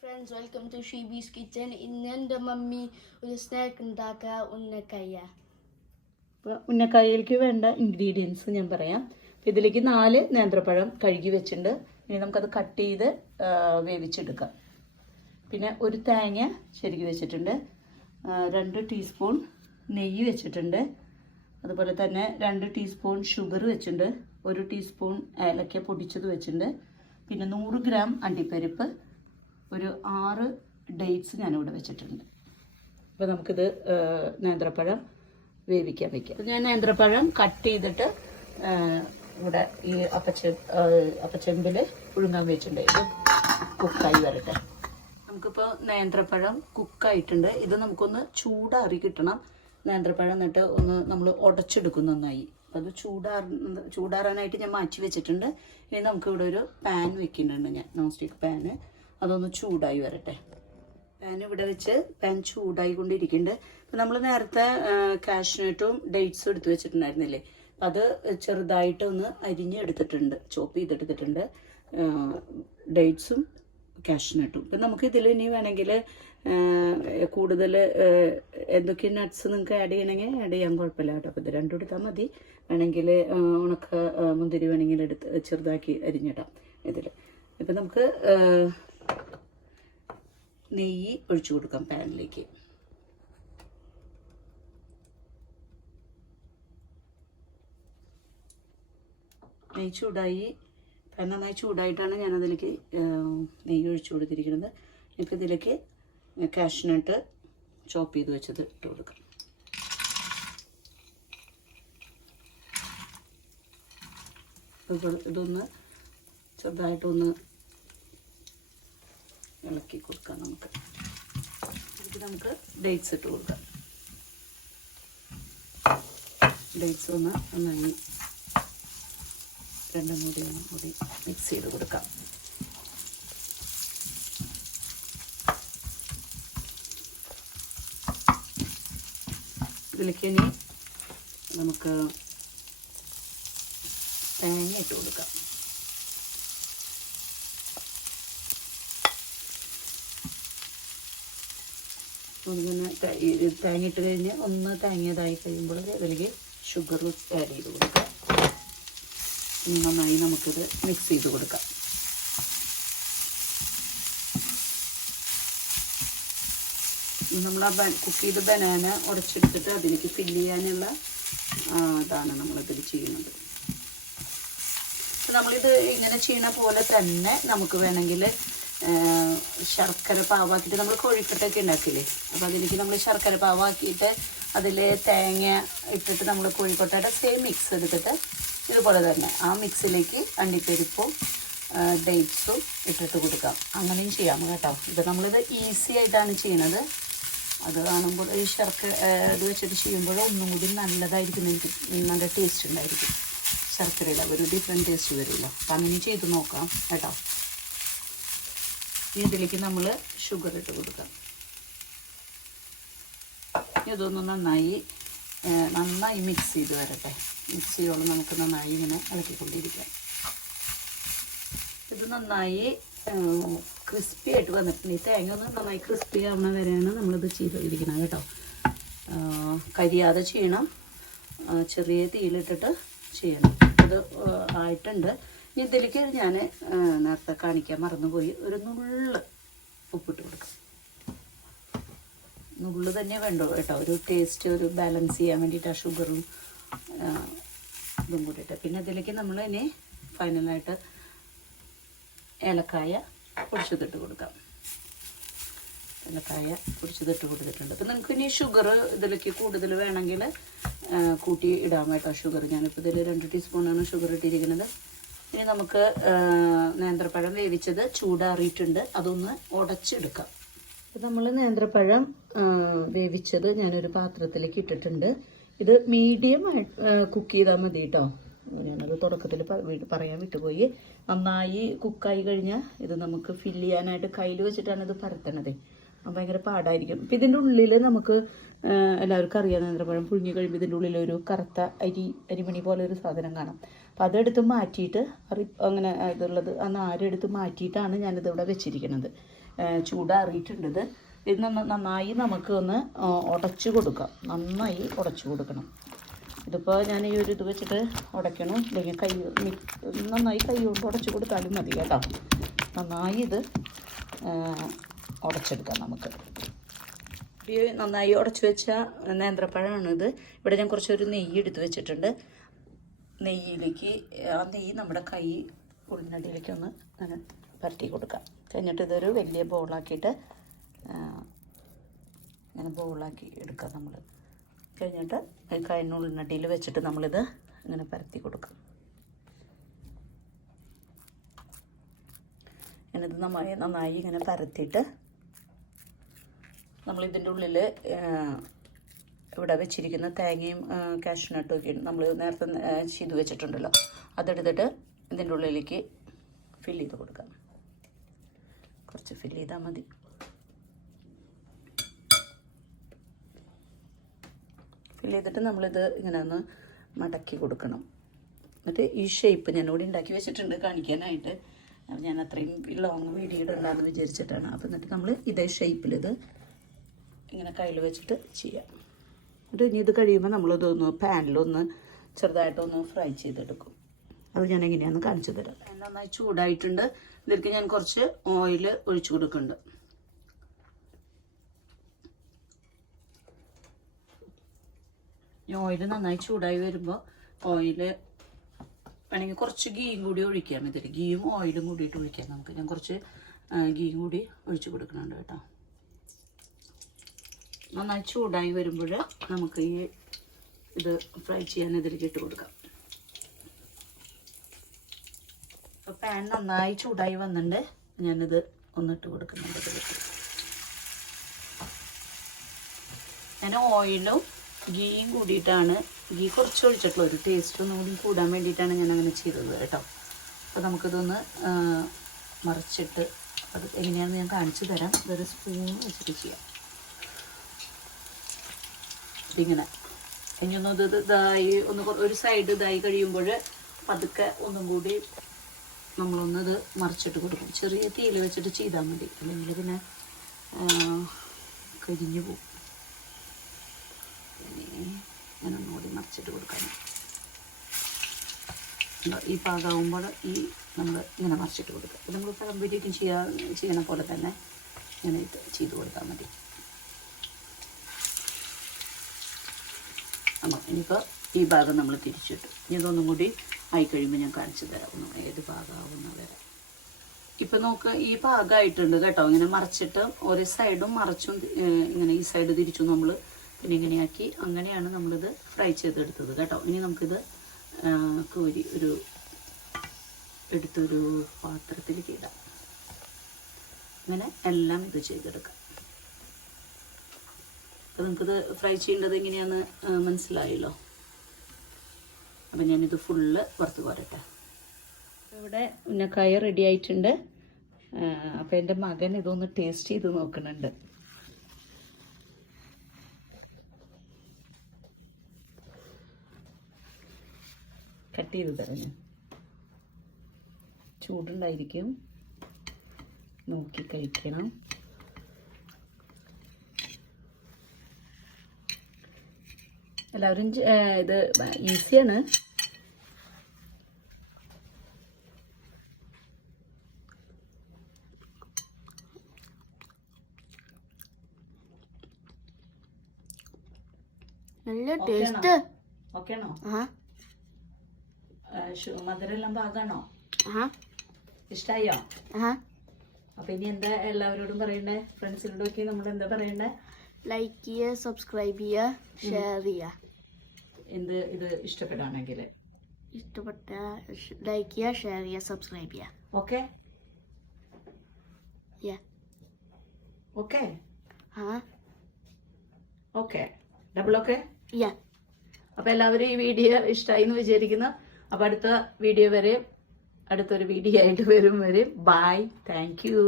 friends, welcome to Sheeby's Kitchen. ഇന്ന് എൻ്റെ mummy ഒരു സ്നാക്ക് ഉണ്ടാക്കുക ഉന്നക്കയ്യ. ഉന്നക്കായയിലേക്ക് വേണ്ട ഇൻഗ്രീഡിയൻസ് ഞാൻ പറയാം. ഇതിലേക്ക് 4 നേന്ത്രപ്പഴം കഴുകി വെച്ചിട്ടുണ്ട്. ഇനി നമുക്കത് കട്ട് ചെയ്ത് വേവിച്ചെടുക്കാം. പിന്നെ ഒരു തേങ്ങ ശരിക്ക് വെച്ചിട്ടുണ്ട്, 2 ടീസ്പൂൺ നെയ്യ് വെച്ചിട്ടുണ്ട്, അതുപോലെ തന്നെ 2 ടീസ്പൂൺ ഷുഗർ വെച്ചിട്ടുണ്ട്, 1 ടീസ്പൂൺ ഏലക്ക പൊടിച്ചത് വെച്ചിട്ടുണ്ട്, പിന്നെ 100 ഗ്രാം അണ്ടിപ്പരിപ്പ്, ഒരു 6 ഡേറ്റ്സ് ഞാനിവിടെ വെച്ചിട്ടുണ്ട്. അപ്പോൾ നമുക്കിത് നേന്ത്രപ്പഴം വേവിക്കാൻ വയ്ക്കാം. ഞാൻ നേന്ത്രപ്പഴം കട്ട് ചെയ്തിട്ട് ഇവിടെ ഈ അപ്പച്ചെമ്പിൽ പുഴുങ്ങാൻ വെച്ചിട്ടുണ്ട്. ഇത് കുക്കായി വരട്ടെ. നമുക്കിപ്പോൾ നേന്ത്രപ്പഴം കുക്കായിട്ടുണ്ട്. ഇത് നമുക്കൊന്ന് ചൂടാറി കിട്ടണം. നേന്ത്രപ്പഴം എന്നിട്ട് ഒന്ന് നമ്മൾ ഉടച്ചെടുക്കും നന്നായി. അത് ചൂടാറാനായിട്ട് ഞാൻ മാറ്റി വെച്ചിട്ടുണ്ട്. ഇനി നമുക്കിവിടെ ഒരു പാൻ വെക്കുന്നുണ്ട് ഞാൻ, നോൺ സ്റ്റിക്ക് പാന്. അതൊന്ന് ചൂടായി വരട്ടെ. പാൻ ഇവിടെ വെച്ച് പാൻ ചൂടായി കൊണ്ടിരിക്കുന്നുണ്ട്. അപ്പം നമ്മൾ നേരത്തെ കാഷ്യൂനട്ടും ഡേറ്റ്സും എടുത്ത് വെച്ചിട്ടുണ്ടായിരുന്നില്ലേ, അത് ചെറുതായിട്ടൊന്ന് അരിഞ്ഞെടുത്തിട്ടുണ്ട്, ചോപ്പ് ചെയ്തെടുത്തിട്ടുണ്ട്, ഡേറ്റ്സും കാഷ്യൂനട്ടും. ഇപ്പം നമുക്ക് ഇതിൽ ഇനി വേണമെങ്കിൽ കൂടുതൽ എന്തൊക്കെ നട്ട്സ് നിങ്ങൾക്ക് ആഡ് ചെയ്യണമെങ്കിൽ ആഡ് ചെയ്യാൻ കുഴപ്പമില്ല കേട്ടോ. അപ്പോൾ ഇത് രണ്ടും എടുത്താൽ മതി. വേണമെങ്കിൽ ഉണക്ക മുന്തിരി വേണമെങ്കിൽ എടുത്ത് ചെറുതാക്കി അരിഞ്ഞിടാം ഇതിൽ. ഇപ്പം നമുക്ക് നെയ്യ് ഒഴിച്ചു കൊടുക്കാം പാനിലേക്ക്. നെയ്യ് ചൂടായി, പാൻ നന്നായി ചൂടായിട്ടാണ് ഞാനതിലേക്ക് നെയ്യ് ഒഴിച്ചു കൊടുത്തിരിക്കുന്നത്. ഇപ്പം ഇതിലേക്ക് കാഷ്യൂനട്ട് ചോപ്പ് ചെയ്ത് വെച്ചത് ഇട്ട് കൊടുക്കാം. ഇതൊന്ന് ചെറുതായിട്ടൊന്ന് ഇളക്കി കൊടുക്കാം. നമുക്ക് ഡേറ്റ്സ് ഇട്ട് കൊടുക്കാം. ഡേറ്റ്സ് ഒന്ന് നന്നായി രണ്ടും കൂടി മിക്സ് ചെയ്ത് കൊടുക്കാം. ഇതിലേക്ക് ഇനി നമുക്ക് തേങ്ങ ഇട്ട് കൊടുക്കാം. ഒന്നിങ്ങനെ തേങ്ങ ഇട്ട് കഴിഞ്ഞ് ഒന്ന് തേങ്ങയതായി കഴിയുമ്പോൾ അതിലേക്ക് ഷുഗർ ആഡ് ചെയ്ത് കൊടുക്കാം. നന്നായി നമുക്കിത് മിക്സ് ചെയ്ത് കൊടുക്കാം. നമ്മൾ ആ കുക്ക് ചെയ്ത ബനാന ഉടച്ചെടുത്തിട്ട് അതിലേക്ക് ഫില്ല് ചെയ്യാനുള്ള ഇതാണ് നമ്മളിതിൽ ചെയ്യുന്നത്. നമ്മളിത് ഇങ്ങനെ ചെയ്യണ പോലെ തന്നെ നമുക്ക് വേണമെങ്കിൽ ശർക്കര പാവാക്കിയിട്ട് നമ്മൾ കോഴിക്കട്ടൊക്കെ ഉണ്ടാക്കില്ലേ, അപ്പോൾ അതിലേക്ക് നമ്മൾ ശർക്കര പാവാക്കിയിട്ട് അതിൽ തേങ്ങ ഇട്ടിട്ട് നമ്മൾ കോഴിക്കട്ടയുടെ സെയിം മിക്സ് എടുത്തിട്ട് ഇതുപോലെ തന്നെ ആ മിക്സിലേക്ക് അണ്ടിപ്പരിപ്പും ഡേറ്റ്സും ഇട്ടിട്ട് കൊടുക്കാം. അങ്ങനെയും ചെയ്യാം കേട്ടോ. ഇത് നമ്മളിത് ഈസി ആയിട്ടാണ് ചെയ്യണത്. അത് കാണുമ്പോൾ ഈ ശർക്കര ഇത് വെച്ചിട്ട് ചെയ്യുമ്പോൾ ഒന്നും കൂടി നല്ലതായിരിക്കും, എനിക്ക് നല്ല ടേസ്റ്റ് ഉണ്ടായിരിക്കും. ശർക്കരയില്ല ഒരു ഡിഫറെൻറ്റ് ടേസ്റ്റ് വരില്ല. അപ്പം അങ്ങനെ ചെയ്ത് നോക്കാം കേട്ടോ. ഇതിലേക്ക് നമ്മൾ ഷുഗർ ഇട്ട് കൊടുക്കാം. ഇതൊന്ന് നന്നായി മിക്സ് ചെയ്ത് വരട്ടെ. മിക്സ് ചെയ്തോളം നമുക്ക് നന്നായി ഇങ്ങനെ ഇളക്കിക്കൊണ്ടിരിക്കാം. ഇത് നന്നായി ക്രിസ്പി ആയിട്ട് വന്നിട്ടുണ്ട്. ഈ തേങ്ങ ഒന്ന് നന്നായി ക്രിസ്പി ആവുന്ന വരെയാണ് നമ്മളിത് ചെയ്തിരിക്കുന്നത് കേട്ടോ. കരിയാതെ ചെയ്യണം, ചെറിയ തീയിലിട്ടിട്ട് ചെയ്യണം. അത് ആയിട്ടുണ്ട്. ഇതിലേക്ക് ഞാൻ നേരത്തെ കാണിക്കാൻ മറന്നുപോയി, ഒരു നുള്ള് ഉപ്പിട്ട് കൊടുക്കാം. നുള്ള് തന്നെ വേണ്ടോ കേട്ടോ, ഒരു ടേസ്റ്റ് ഒരു ബാലൻസ് ചെയ്യാൻ വേണ്ടിയിട്ട് ആ ഷുഗറും ഇതും കൂടിയിട്ട്. പിന്നെ ഇതിലേക്ക് നമ്മൾ ഇനി ഫൈനലായിട്ട് ഏലക്കായ പൊടിച്ചതിട്ട് കൊടുക്കാം. ഏലക്കായ പൊടിച്ചതിട്ട് കൊടുത്തിട്ടുണ്ട്. അപ്പം നമുക്ക് ഇനി ഷുഗർ ഇതിലേക്ക് കൂടുതൽ വേണമെങ്കിൽ കൂട്ടി ഇടാൻ കേട്ടോ. ഷുഗർ ഞാനിപ്പോൾ ഇതിൽ 2 ടീസ്പൂണാണ് ഷുഗർ ഇട്ടിരിക്കുന്നത്. ഇനി നമുക്ക് നേന്ത്രപ്പഴം വേവിച്ചത് ചൂടാറിയിട്ടുണ്ട്, അതൊന്ന് ഉടച്ചെടുക്കാം. അപ്പോൾ നമ്മൾ നേന്ത്രപ്പഴം വേവിച്ചത് ഞാനൊരു പാത്രത്തിലേക്ക് ഇട്ടിട്ടുണ്ട്. ഇത് മീഡിയം കുക്ക് ചെയ്താൽ മതി കേട്ടോ. ഞാനത് തുടക്കത്തിൽ പറയാൻ വിട്ടുപോയി. നന്നായി കുക്കായി കഴിഞ്ഞാൽ ഇത് നമുക്ക് ഫില്ല് ചെയ്യാനായിട്ട് കയ്യിൽ വെച്ചിട്ടാണ് ഇത് പരത്തണത്. ഭയങ്കര പാടായിരിക്കും. അപ്പം ഇതിൻ്റെ ഉള്ളിൽ നമുക്ക് എല്ലാവർക്കും അറിയാം, നേന്ത്രപ്പഴം പുഴുങ്ങി കഴിയുമ്പോൾ ഇതിൻ്റെ ഉള്ളിൽ ഒരു കറുത്ത അരിമണി പോലെ ഒരു സാധനം കാണാം. അപ്പം അതെടുത്ത് മാറ്റിയിട്ട് അങ്ങനെ ഇതുള്ളത് ആ നാരെടുത്ത് മാറ്റിയിട്ടാണ് ഞാനിതിവിടെ വെച്ചിരിക്കുന്നത്. ചൂടാറിയിട്ടുണ്ട്. ഇത് നന്നായി നമുക്ക് ഒന്ന് ഉടച്ചു കൊടുക്കാം. നന്നായി ഉടച്ചു കൊടുക്കണം. ഇതിപ്പോൾ ഞാൻ ഈ ഒരു ഇത് വെച്ചിട്ട് ഉടയ്ക്കണം. അല്ലെങ്കിൽ നന്നായി കൈ കൊണ്ട് ഉടച്ചു കൊടുത്താലും മതി കേട്ടോ. നന്നായി ഇത് ഉടച്ചെടുക്കാം നമുക്ക്. ഈ നന്നായി ഉടച്ചു വെച്ച നേന്ത്രപ്പഴമാണിത്. ഇവിടെ ഞാൻ കുറച്ചൊരു നെയ്യ് എടുത്ത് വെച്ചിട്ടുണ്ട്. നെയ്യിലേക്ക് ആ നെയ്യ് നമ്മുടെ കൈ ഉള്ളിനടിയിലേക്കൊന്ന് അങ്ങനെ പരട്ടി കൊടുക്കാം. കഴിഞ്ഞിട്ട് ഇതൊരു വലിയ ബോളാക്കിയിട്ട് ഇങ്ങനെ ബോളാക്കി എടുക്കാം നമ്മൾ. കഴിഞ്ഞിട്ട് കൈനുള്ളിനടിയിൽ വെച്ചിട്ട് നമ്മളിത് ഇങ്ങനെ പരത്തി കൊടുക്കാം. ഇങ്ങനത് നന്നായി ഇങ്ങനെ പരത്തിയിട്ട് നമ്മളിതിൻ്റെ ഉള്ളിൽ ഇവിടെ വെച്ചിരിക്കുന്ന തേങ്ങയും കാഷ്യൂ നട്ടും ഒക്കെ നമ്മൾ നേരത്തെ ചെയ്ത് വെച്ചിട്ടുണ്ടല്ലോ, അതെടുത്തിട്ട് ഇതിൻ്റെ ഉള്ളിലേക്ക് ഫില്ല് ചെയ്ത് കൊടുക്കാം. കുറച്ച് ഫില്ല് ചെയ്താൽ മതി. ഫില്ല് ചെയ്തിട്ട് നമ്മളിത് ഇങ്ങനെ ഒന്ന് മടക്കി കൊടുക്കണം. എന്നിട്ട് ഈ ഷേപ്പ് ഞാനിവിടെ ഉണ്ടാക്കി വെച്ചിട്ടുണ്ട് കാണിക്കാനായിട്ട്. അപ്പം ഞാൻ അത്രയും ലോങ് വീഡിയോ ഇടണ്ടെന്ന് വിചാരിച്ചിട്ടാണ്. അപ്പം എന്നിട്ട് നമ്മൾ ഇതേ ഷേപ്പിലിത് ഇങ്ങനെ കയ്യിൽ വെച്ചിട്ട് ചെയ്യാം. എന്നിട്ട് ഇനി ഇത് കഴിയുമ്പോൾ നമ്മളിതൊന്ന് പാനിലൊന്ന് ചെറുതായിട്ടൊന്ന് ഫ്രൈ ചെയ്തെടുക്കും. അത് ഞാൻ എങ്ങനെയാണെന്ന് കാണിച്ചു തരാം. നന്നായി ചൂടായിട്ടുണ്ട്. ഇതിലേക്ക് ഞാൻ കുറച്ച് ഓയിൽ ഒഴിച്ചു കൊടുക്കുന്നുണ്ട്. ഈ ഓയിൽ നന്നായി ചൂടായി വരുമ്പോൾ ഓയിൽ വേണമെങ്കിൽ കുറച്ച് ഗീയും കൂടി ഒഴിക്കാം. ഇതിൽ ഗീയും ഓയിലും കൂടിയിട്ട് ഒഴിക്കാം നമുക്ക്. ഞാൻ കുറച്ച് ഗീയും കൂടി ഒഴിച്ചു കൊടുക്കുന്നുണ്ട് കേട്ടോ. നന്നായി ചൂടായി വരുമ്പോൾ നമുക്ക് ഈ ഇത് ഫ്രൈ ചെയ്യാൻ ഇതിലേക്ക് ഇട്ട് കൊടുക്കാം. അപ്പോൾ പാൻ നന്നായി ചൂടായി വന്നിട്ടുണ്ട്. ഞാനിത് ഒന്നിട്ട് കൊടുക്കുന്നുണ്ട് ഇതിലേക്ക്. ഞാൻ ഓയിലും ഗീയും കൂടിയിട്ടാണ്, ഗീ കുറച്ച് ഒഴിച്ചിട്ടുള്ള ഒരു ടേസ്റ്റ് ഒന്നും കൂടി കൂടാൻ വേണ്ടിയിട്ടാണ് ഞാൻ അങ്ങനെ ചെയ്തത് കേട്ടോ. അപ്പോൾ നമുക്കിതൊന്ന് മറിച്ചിട്ട് അത് എങ്ങനെയാണെന്ന് ഞാൻ കാണിച്ചു തരാം. ഇതൊരു സ്പൂൺ വെച്ചിട്ട് ചെയ്യാം. ഇതിങ്ങനെ ഇനി ഒന്ന് ഇത് ഇതായി ഒരു സൈഡ് ഇതായി കഴിയുമ്പോൾ പതുക്കെ ഒന്നും കൂടി നമ്മളൊന്നത് മറിച്ചിട്ട് കൊടുക്കും. ചെറിയ തീയിൽ വെച്ചിട്ട് ചെയ്താൽ മതി, അല്ലെങ്കിൽ പിന്നെ കരിഞ്ഞു പോകും. ഇങ്ങനെ ഒന്നുകൂടി മറിച്ചിട്ട് കൊടുക്കാം. ഈ പാകമാകുമ്പോൾ നമ്മൾ ഇങ്ങനെ മറിച്ചിട്ട് കൊടുക്കുക. ഇത് നമ്മൾ പഴംപൊരിക്കും ചെയ്യണ പോലെ തന്നെ ഇങ്ങനെ ഇത് ചെയ്ത് കൊടുത്താൽ മതി. അപ്പോൾ ഇനിയിപ്പോൾ ഈ ഭാഗം നമ്മൾ തിരിച്ചിട്ടു. ഇനി ഇതൊന്നും കൂടി ആയി കഴിയുമ്പോൾ ഞാൻ കാണിച്ചു തരാം ഒന്നും ഏത് ഭാഗമാവുന്ന വരെ. ഇപ്പം നോക്ക്, ഈ പാകമായിട്ടുണ്ട് കേട്ടോ. ഇങ്ങനെ മറിച്ചിട്ട് ഒരു സൈഡും മറിച്ചും ഇങ്ങനെ ഈ സൈഡ് തിരിച്ചും നമ്മൾ പിന്നെ ഇങ്ങനെയാക്കി അങ്ങനെയാണ് നമ്മളിത് ഫ്രൈ ചെയ്തെടുത്തത് കേട്ടോ. ഇനി നമുക്കിത് കോരി എടുത്തൊരു പാത്രത്തിലേക്ക് ഇടാം. ഇങ്ങനെ എല്ലാം ഇത് ചെയ്തെടുക്കാം. അപ്പോൾ നമുക്കിത് ഫ്രൈ ചെയ്യേണ്ടത് എങ്ങനെയാണെന്ന് മനസ്സിലായല്ലോ. അപ്പം ഞാനിത് ഫുള്ള് വറുത്ത് പോരട്ടെ. ഇവിടെ ഉന്നക്കായ റെഡി ആയിട്ടുണ്ട്. അപ്പോൾ എൻ്റെ മകൻ ഇതൊന്ന് ടേസ്റ്റ് ചെയ്ത് നോക്കുന്നുണ്ട്. കട്ട് ചെയ്ത് തരാം ഞാൻ. ചൂടുണ്ടായിരിക്കും, നോക്കി കഴിക്കണം. എല്ലാവരും ഇത് ഈസിയാണ്. നല്ല ടേസ്റ്റ്. ഓക്കെ ആണോ? മധുരെല്ലാം പാകാണോ? ഇഷ്ടായോ? അപ്പൊ ഇനി എന്താ എല്ലാവരോടും പറയണ്ടേ? ഫ്രണ്ട്സിനോടൊക്കെ നമ്മൾ എന്താ പറയണ്ടേ? ലൈക്ക് ചെയ്യുക, സബ്സ്ക്രൈബ് ചെയ്യുക, ഷെയർ ചെയ്യുക. എന്ത് ഇത് ഇഷ്ടപ്പെടാണെങ്കിൽ ഇഷ്ടപ്പെട്ട ലൈക്ക് ചെയ്യുക, ഷെയർ ചെയ്യുക, സബ്സ്ക്രൈബ് ചെയ്യുക. Okay okay okay double okay. Yeah. അപ്പൊ എല്ലാവരും ഈ വീഡിയോ ഇഷ്ടമായി എന്ന് വിചാരിക്കുന്നു. അപ്പൊ അടുത്ത വീഡിയോ വരെ, അടുത്തൊരു വീഡിയോ ആയിട്ട് വരും വരെ. ബൈ. Thank you.